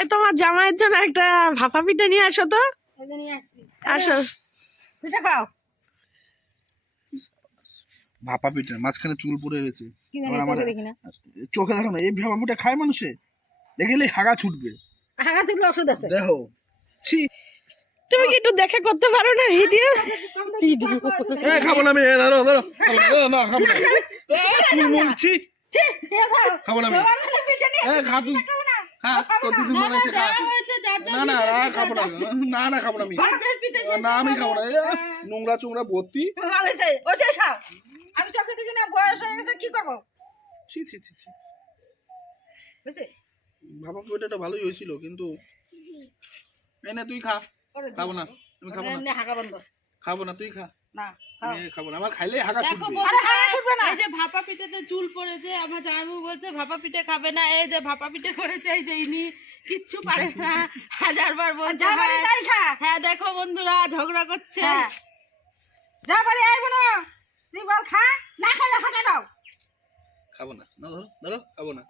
এই তোমার জামাইয়ের জন্য একটা ভাপা পিঠা নিয়ে আসো তো। এই যে নিয়ে আসছি। আসো। পিঠা খাও। ভাপা পিঠা মাঝখানে চুল পড়ে রয়েছে চোখে দেখি না। চোখে দেখো না এই ভাপা পিঠা খায় মানুষে? দেখলে হাগা ছুটবে। হাগা চুগলো ওষুধ আছে। দেখো। ছি। তুমি কি একটু দেখা করতে পারো না ভিডিও? ভিডিও এ খাব না আমি ধরো খাব। না, খাব না। এ, চুল মুল ছি। ছি, ঠিক আছে। খাব না আমি। এ খা খাব না। মনে না না না খাব না না না খাব না আমি। না আমি খাব না নোংরা চোংরা ভর্তি। খাও। আমি চোখে দেখি না বয়স হয়ে গেছে কি করব? ছি ভালোই হয়েছিল কিন্তু এনে তুই খা। খাব না আমি খাব না তুই খা। না খাব না আমার খাইলে হাগা ছুটবে। আরে হাগা ছুটবে না। এই যে ভাপা পিঠেতে চুল পড়েছে আমার জামাইবাবু বলছে ভাপা পিঠে খাবে না। এই যে ভাপা পিঠে করেছে এই যে ইনি কিচ্ছু পারে না। হাজারবার বলছে যা পারি হ্যাঁ, খা। হ্যাঁ দেখো বন্ধুরা ঝগড়া করছে। হ্যাঁ। যা পারি এই বোনো তুই বল খা। না খাইলে হাঁটে দাও খাব না। না ধরো ধরো খাব না।